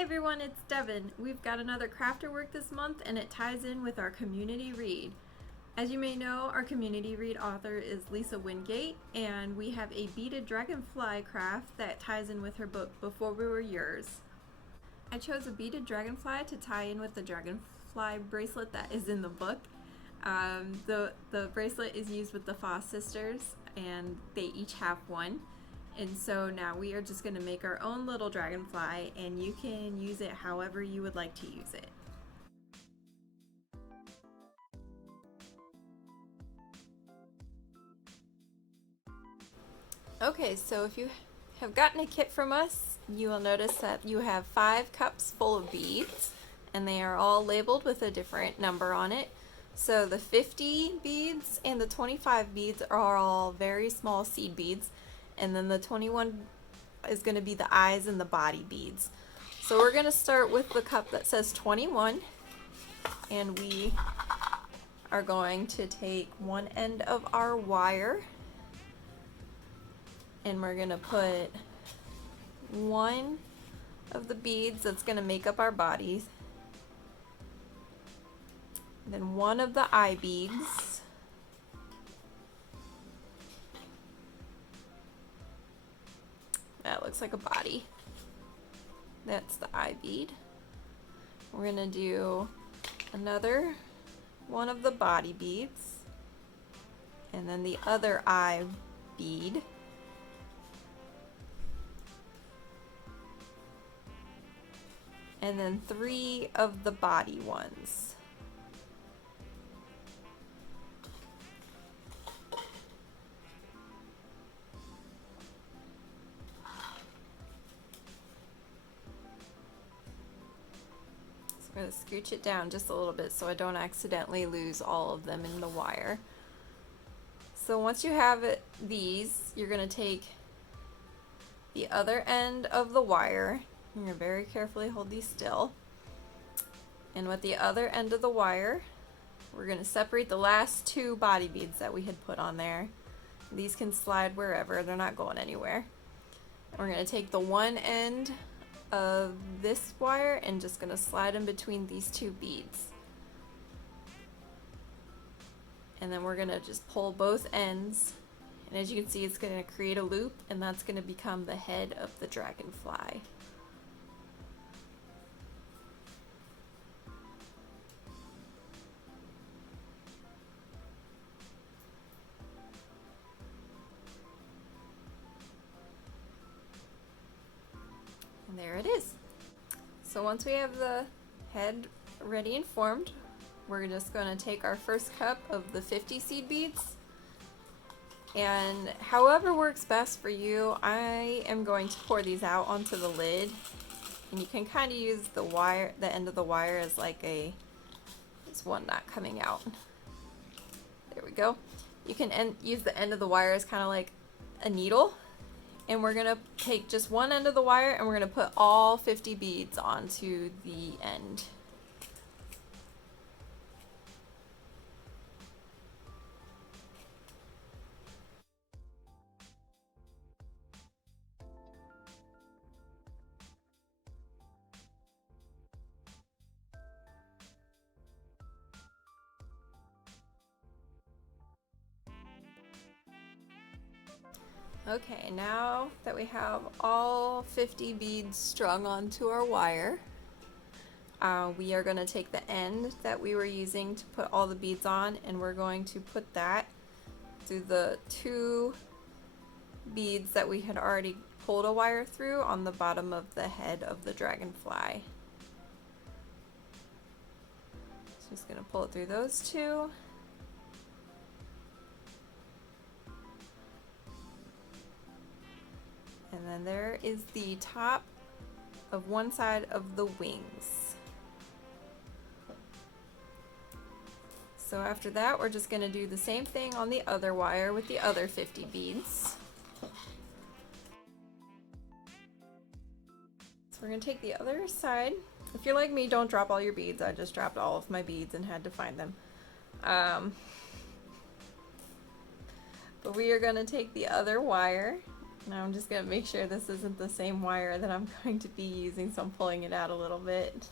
Hey everyone, it's Devin. We've got another CrafterWork this month and it ties in with our community read. As you may know, our community read author is Lisa Wingate, and we have a beaded dragonfly craft that ties in with her book Before We Were Yours. I chose a beaded dragonfly to tie in with the dragonfly bracelet that is in the book. The bracelet is used with the Foss sisters and they each have one. And so now we are just going to make our own little dragonfly, and you can use it however you would like to use it. Okay, so if you have gotten a kit from us, you will notice that you have 5 cups full of beads, and they are all labeled with a different number on it. So the 50 beads and the 25 beads are all very small seed beads. And then the 21 is going to be the eyes and the body beads. So we're going to start with the cup that says 21, and we are going to take one end of our wire and we're going to put one of the beads that's going to make up our bodies, then one of the eye beads, that looks like a body. That's the eye bead. We're gonna do another one of the body beads, and then the other eye bead. And then 3 of the body ones. I'm going to scooch it down just a little bit so I don't accidentally lose all of them in the wire. So once you have these, you're going to take the other end of the wire. You're going to very carefully hold these still. And with the other end of the wire, we're going to separate the last 2 body beads that we had put on there. These can slide wherever, they're not going anywhere. And we're going to take the one end of this wire and just going to slide in between these 2 beads, and then we're going to just pull both ends, and as you can see, it's going to create a loop, and that's going to become the head of the dragonfly. And there it is. So once we have the head ready and formed, we're just going to take our first cup of the 50 seed beads, and however works best for you, I am going to pour these out onto the lid, and you can kind of use the wire, the end of the wire as like there's one not coming out. There we go. You can use the end of the wire as kind of like a needle. And we're going to take just one end of the wire and we're going to put all 50 beads onto the end. Okay, now that we have all 50 beads strung onto our wire, we are going to take the end that we were using to put all the beads on, and we're going to put that through the 2 beads that we had already pulled a wire through on the bottom of the head of the dragonfly. So just going to pull it through those 2. And then there is the top of one side of the wings. So after that, we're just going to do the same thing on the other wire with the other 50 beads. So we're going to take the other side. If you're like me, don't drop all your beads. I just dropped all of my beads and had to find them. But we are going to take the other wire Now I'm just going to make sure this isn't the same wire that I'm going to be using, so I'm pulling it out a little bit.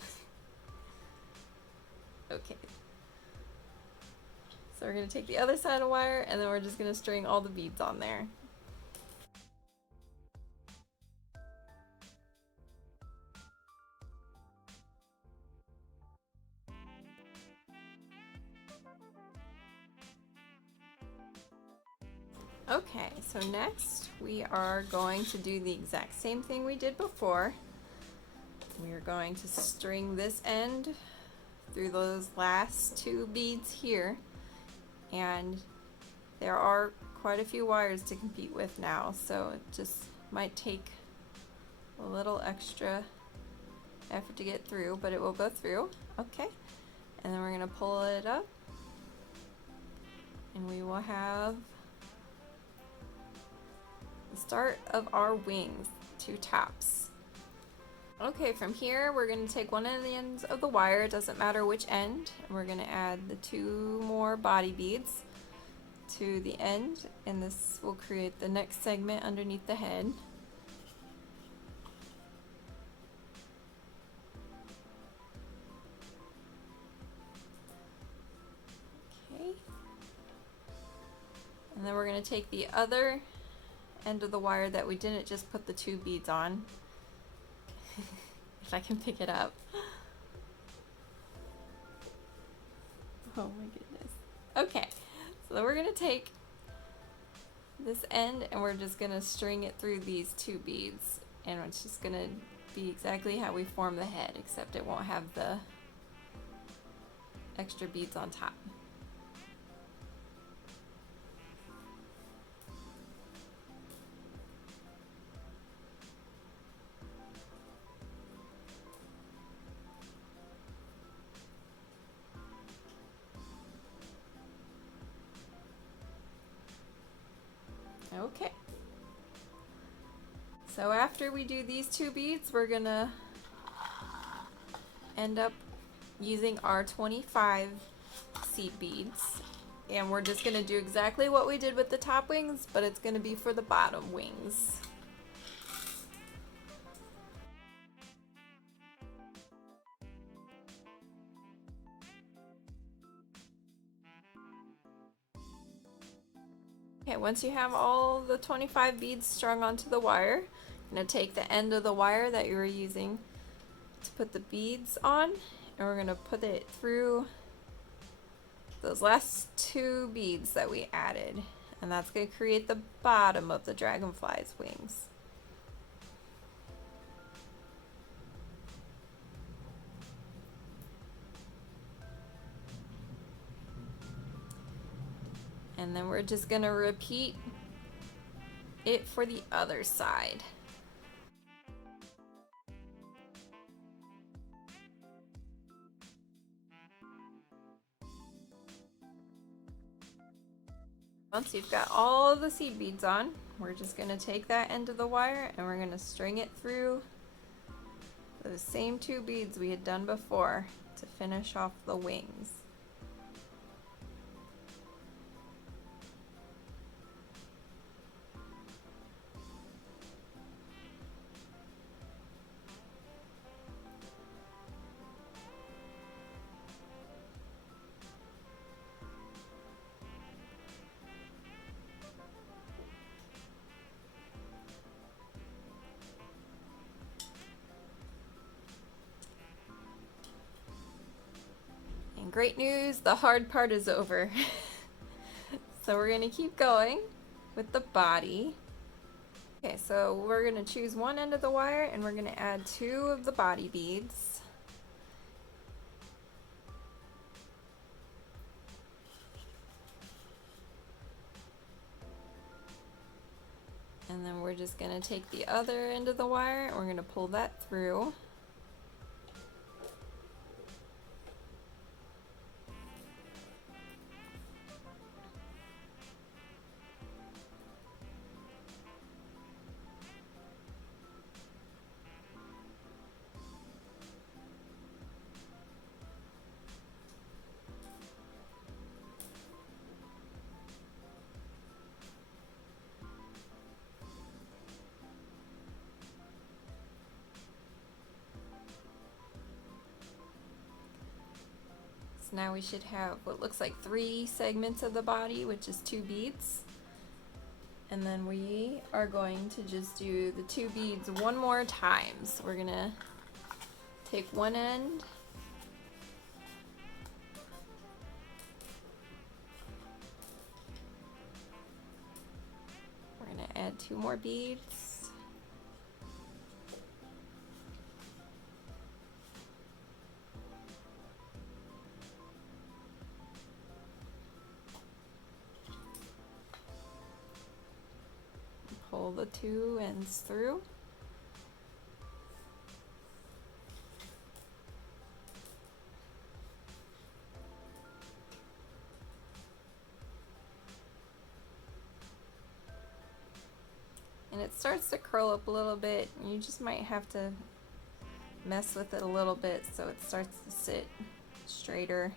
Okay. So we're going to take the other side of the wire, and then we're just going to string all the beads on there. Okay, so next we are going to do the exact same thing we did before. We are going to string this end through those last two beads here, and there are quite a few wires to compete with now, so it just might take a little extra effort to get through, but it will go through. Okay, and then we're going to pull it up, and we will have the start of our wings, two tops. Okay, from here we're going to take one of the ends of the wire, it doesn't matter which end, and we're going to add the two more body beads to the end, and this will create the next segment underneath the head. Okay, and then we're going to take the other end of the wire that we didn't just put the two beads on. If I can pick it up. Oh my goodness. Okay, so then we're going to take this end and we're just going to string it through these two beads, and it's just going to be exactly how we form the head, except it won't have the extra beads on top. Okay. So after we do these two beads, we're gonna end up using our 25 seed beads, and we're just gonna do exactly what we did with the top wings, but it's gonna be for the bottom wings. Okay, once you have all the 25 beads strung onto the wire, you're going to take the end of the wire that you were using to put the beads on, and we're going to put it through those last two beads that we added, and that's going to create the bottom of the dragonfly's wings. And then we're just going to repeat it for the other side. Once you've got all the seed beads on, we're just going to take that end of the wire and we're going to string it through those same two beads we had done before to finish off the wings. And great news, the hard part is over. So we're going to keep going with the body. Okay, so we're going to choose one end of the wire and we're going to add two of the body beads. And then we're just going to take the other end of the wire and we're going to pull that through. So now we should have what looks like 3 segments of the body, which is 2 beads. And then we are going to just do the 2 beads one more time. So we're gonna take one end, we're gonna add 2 more beads, pull the 2 ends through. And it starts to curl up a little bit. You just might have to mess with it a little bit so it starts to sit straighter.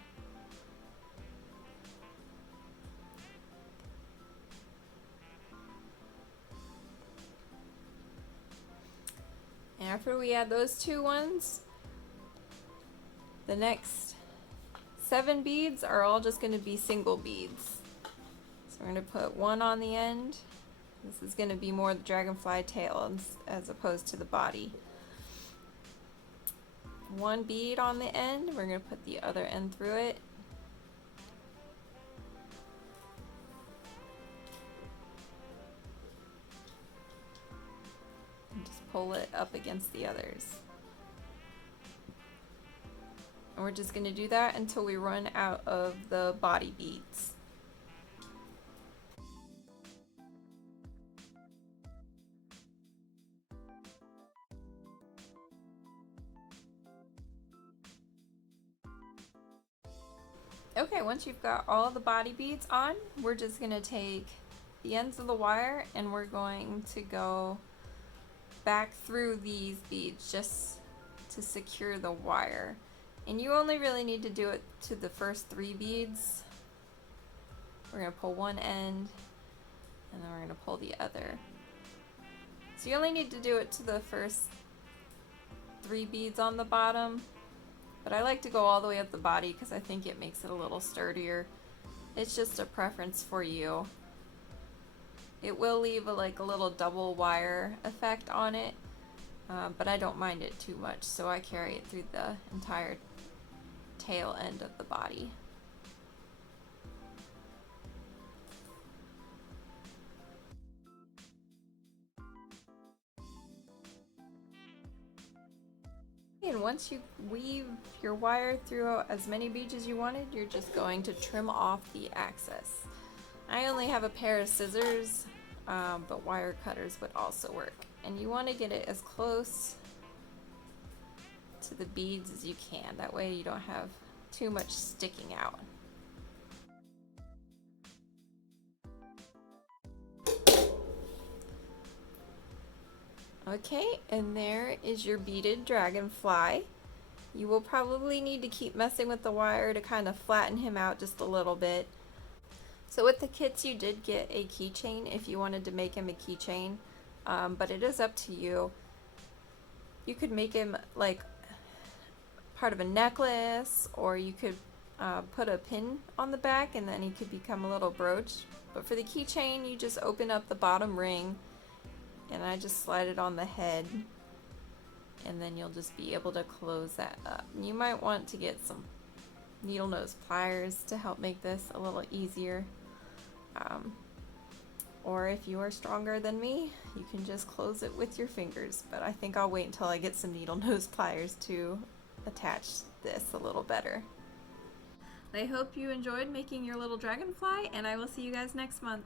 And after we add those 2 ones, the next 7 beads are all just going to be single beads. So we're going to put 1 on the end. This is going to be more the dragonfly tail as opposed to the body. 1 bead on the end, we're going to put the other end through it. And just pull it up against the others. And we're just going to do that until we run out of the body beads. Okay, once you've got all the body beads on, we're just going to take the ends of the wire and we're going to go back through these beads just to secure the wire. And you only really need to do it to the first 3 beads. We're going to pull one end and then we're going to pull the other. So you only need to do it to the first 3 beads on the bottom. But I like to go all the way up the body because I think it makes it a little sturdier. It's just a preference for you. It will leave a little double wire effect on it, but I don't mind it too much, so I carry it through the entire tail end of the body. And once you weave your wire through as many beads as you wanted, you're just going to trim off the excess. I only have a pair of scissors, but wire cutters would also work. And you want to get it as close to the beads as you can. That way you don't have too much sticking out. Okay, and there is your beaded dragonfly. You will probably need to keep messing with the wire to kind of flatten him out just a little bit. So with the kits you did get a keychain if you wanted to make him a keychain, but it is up to you. You could make him like part of a necklace, or you could put a pin on the back and then he could become a little brooch. But for the keychain, you just open up the bottom ring and I just slide it on the head, and then you'll just be able to close that up. You might want to get some needle nose pliers to help make this a little easier. Or if you are stronger than me, you can just close it with your fingers, but I think I'll wait until I get some needle nose pliers to attach this a little better. I hope you enjoyed making your little dragonfly, and I will see you guys next month.